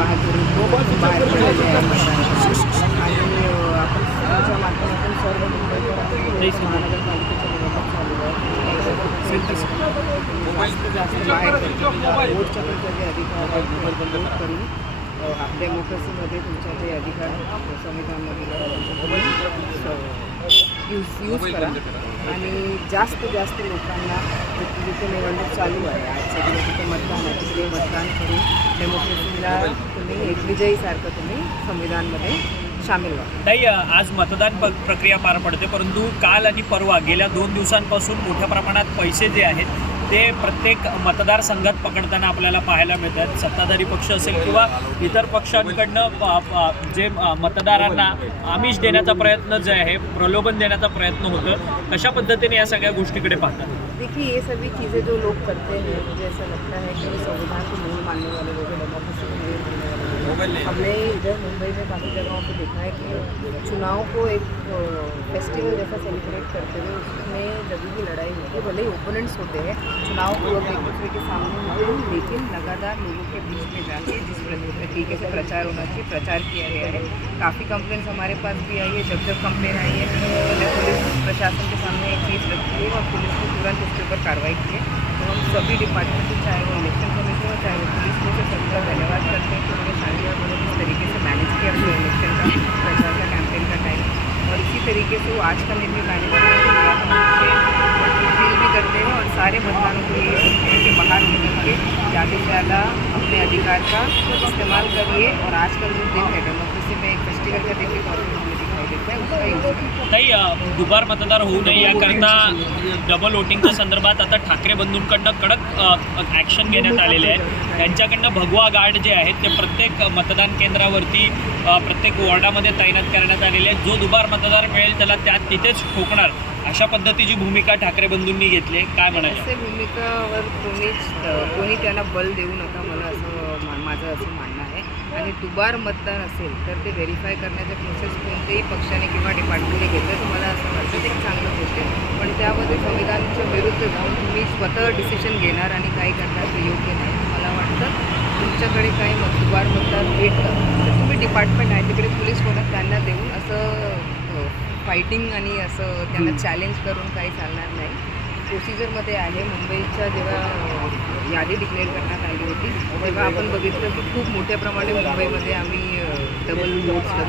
बहादुरी बाहेर पडलेली आहे मतदानासाठी. आणि आपण त्याच्या माध्यमातून सर्व मुंबईकर महानगरपालिकेच्या निवडणूक चालू आहे. जास्तीत जास्त बाहेर वोटच्या तुमच्या जे अधिकार आहेत वोट करून डेमोक्रेसीमध्ये तुमच्या जे अधिकार संविधानामध्ये यूज करा. आणि जास्त लोकांना जिथे निवडणूक चालू आहे आज सगळं जिथे मतदान आहे तिथे मतदान करून डेमोक्रेसीला तुम्ही एक विजयीसारखं तुम्ही संविधानमध्ये सामील व्हा. ताई, आज मतदान प्रक्रिया पार पडते, परंतु काल आणि परवा गेल्या 2 दिवसांपासून मोठ्या प्रमाणात पैसे जे आहेत ते प्रत्येक मतदारसंघात पकडताना आपल्याला पाहायला मिळतात. सत्ताधारी पक्ष असेल किंवा इतर पक्षांकडनं जे मतदारांना आमिष देण्याचा प्रयत्न जे आहे, प्रलोभन देण्याचा प्रयत्न होतं. कशा पद्धतीने या सगळ्या गोष्टीकडे पाहतात? देखिए, ये सभी चीज़ें जो लोग करते हैं मुझे ऐसा लगता है कि संविधान को नहीं मानने वाले लोग, डेमोक्रेसी को नहीं मानने वाले लोग. हमने इधर मुंबई में काफ़ी जगहों पे देखा है कि चुनाव को एक फेस्टिवल जैसा सेलिब्रेट करते हुए उसमें जब भी लड़ाई होती है, भले ही ओपोनेंट्स होते हैं, चुनाव को एक दूसरे के सामने होते हैं, लेकिन लगातार लोगों के बीच में जाके जिस तरीके से प्रचार होना चाहिए प्रचार किया गया है. काफ़ी कंप्लेंट्स हमारे पास भी आई है. जब कंप्लेन आई है तो पुलिस प्रशासन के सामने एक चीज़ रखी है और पुलिस ने तुरंत उसके ऊपर कार्रवाई की है. तो हम सभी डिपार्टमेंट, चाहे वो इलेक्शन कमीशन हो चाहे वो पुलिस हो, सभी का धन्यवाद करते हैं कि उन्होंने शांतिपूर्वक इस तरीके से मैनेज किया अपने इलेक्शन का प्रचार का कैंपेन का टाइम. और इसी तरीके से वो आज का दिन भी मैनेजमेंट फील भी करते हैं और सारे मतदारों को ये बोलते हैं कि बाहर निकल के ज़्यादा से ज़्यादा अपने अधिकार का इस्तेमाल करिए. और आज का जो दिन है डेमोक्रेसी में एक फेस्टिवल का दिन भी बहुत दिखाई देता है, उसका यूज करिए. ताई, दुबार मतदार होऊ नये याकरता डबल वोटिंगच्या संदर्भात आता ठाकरे बंधूंकडनं कडक ॲक्शन घेण्यात आलेले आहे. त्यांच्याकडनं भगवा गार्ड जे आहेत ते प्रत्येक मतदान केंद्रावरती प्रत्येक वॉर्डामध्ये तैनात करण्यात आलेले आहेत. जो दुबार मतदार मिळेल त्याला तिथेच ठोकणार, अशा पद्धतीची भूमिका ठाकरे बंधूंनी घेतली आहे. काय म्हणायचं? असे भूमिकावर कोणी त्यांना बल देऊ नका, मला माझं असं म्हणणं आहे. आणि दुबार मतदान असेल तर ते व्हेरीफाय करण्याचा प्रोसेस कोणत्याही पक्षाने किंवा डिपार्टमेंटने घेतलं तर मला असं वाटतं ते एक चांगलं गोष्ट आहे. पण त्यामध्ये संविधानाच्या विरुद्ध जाऊन तुम्ही स्वतः डिसिशन घेणार आणि काही करणार ते योग्य नाही. मला वाटतं तुमच्याकडे काही दुबार मतदान भेटलं तर तुम्ही डिपार्टमेंट आहे तिकडे पोलीस कोणात त्यांना देऊन असं फायटिंग आणि असं त्यांना चॅलेंज करून काही चालणार नाही. प्रोसिजरमध्ये आहे. मुंबईच्या जेव्हा यादी डिक्लेअर करण्यात आली होती तेव्हा आपण बघितलं की खूप मोठ्या प्रमाणे मुंबईमध्ये आम्ही डबल नेमचं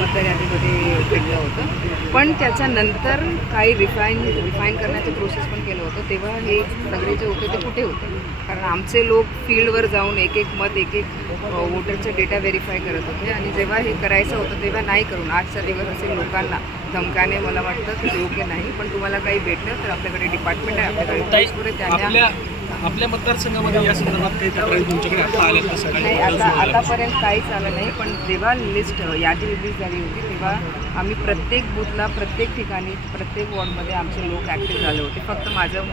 मतदार यादीमध्ये भेटलं होतं. पण त्याच्यानंतर काही रिफाईन करण्याचं प्रोसेस पण केलं होतं. तेव्हा हे सगळे जे होते ते कुठे होते? कारण आमचे लोक फील्डवर जाऊन एक मत एक वोटरचा डेटा व्हेरीफाय करत होते. आणि जेव्हा हे करायचं होतं तेव्हा नाही करून आजचा दिवस असेल लोकांना धमकाने मला वाटतं की योग्य नाही. पण तुम्हाला काही भेटलं तर आपल्याकडे डिपार्टमेंट आहे, आपल्याकडे त्यांना आपल्या मतदारसंघामध्ये या संदर्भात काही तक्रारी तुमच्याकडे आता आल्या तसं नाही. आतापर्यंत काहीच आलं नाही. पण जेव्हा यादी रिलीज झाली होती तेव्हा आम्ही प्रत्येक बूथला प्रत्येक ठिकाणी प्रत्येक वॉर्डमध्ये आमचे लोक ॲक्टिव्ह झाले होते. फक्त माझं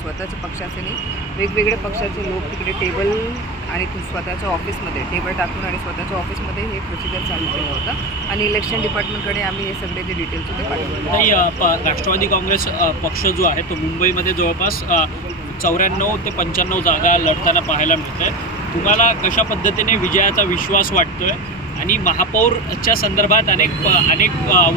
स्वतःच्या पक्षाचे नाही, वेगवेगळ्या पक्षाचे लोक तिकडे टेबल आणि स्वतःच्या ऑफिसमध्ये टेबल टाकून आणि स्वतःच्या ऑफिसमध्ये हे प्रोसिजर चालू केलं होतं. आणि इलेक्शन डिपार्टमेंटकडे आम्ही हे सगळे जे डिटेल्स होते पाठवले. राष्ट्रवादी काँग्रेस पक्ष जो आहे तो मुंबईमध्ये जवळपास 94 ते 95 जागा लढताना पाहायला मिळत आहे. तुम्हाला कशा पद्धतीने विजयाचा विश्वास वाटतोय? आणि महापौरच्या संदर्भात अनेक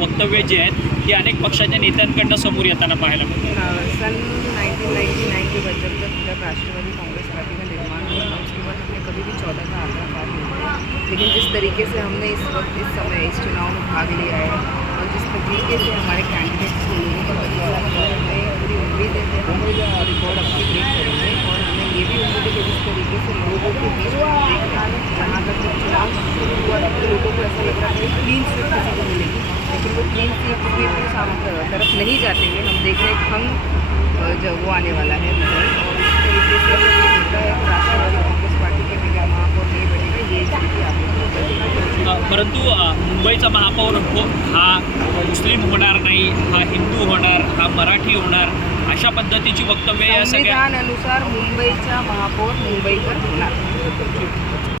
वक्तव्य जे आहेत ती अनेक पक्षाच्या नेत्यांकडनं समोर येताना पाहायला मिळतात. सन 1999 के बजट तक जब राष्ट्रवादी कांग्रेस पार्टी का निर्माण हुआ था उसके बाद हमने कभी भी 14 का आंकड़ा पार नहीं किया. लेकिन जिस तरीके से हमने इस वक्त इस समय इस चुनाव में भाग लिया है और जिस तरीके से हमारे कैंडिडेट्स को लोगों का प्रतिसाद है, हमें पूरी उम्मीद है कि हम रिकॉर्ड अपनी ब्रेक करेंगे. और हमें ये भी उम्मीद है कि जिस तरीके से लोगों के बीच में देख रहे हैं जहाँ तक जब चुनाव शुरू हुआ था तो लोगों को ऐसा लग रहा था कि क्लीन स्वीप किसी को मिलेगी, लेकिन वो क्लीन स्वीप तरफ नहीं जाते हुए हम देख रहे हैं जो वो आने वाला है रिजल्ट. और इस तरीके से मुझे लगता है कि राष्ट्रवादी कांग्रेस पार्टी के बगैर महापौर नहीं बनेगा, ये स्थिति आपको. परंतु मुंबईचा महापौर हा मुस्लिम होणार नाही, हा हिंदू होणार, हा मराठी होणार, अशा पद्धतीची वक्तव्य या सगळ्या संविधानानुसार मुंबईचा महापौर मुंबईकर होणार.